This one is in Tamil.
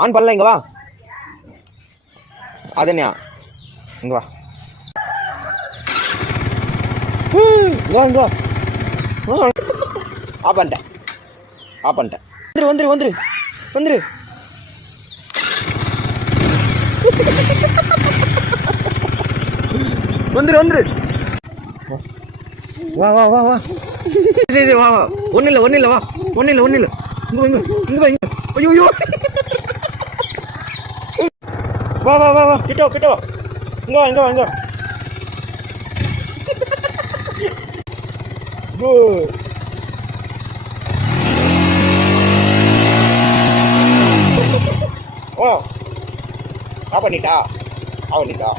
ஆன் பண்ணல. இங்கே வா. அதன்யா இங்கே வா. இங்கே வா. ஆஃப் பண்ணிட்டேன். ஆஃப் பண்ணிட்டேன். வந்துரு வந்துரு வந்துரு வந்துரு. வந்துரு வந்துரு. வா வா வா வா. சரி வா வா. ஒன்றும் இல்லை ஒன்றும் இல்லை. வா ஒன்றும் இல்லை ஒன்றும் இல்லை. இங்கே இங்கே இங்கே வா இங்கே. ஐயோ வா வா வா வா. கிட்டோ கிட்டோ. இங்கே வா இங்கே வா இங்கே. ஓ ஆஃப் பண்ணிட்டா. ஆஃப் பண்ணிட்டா.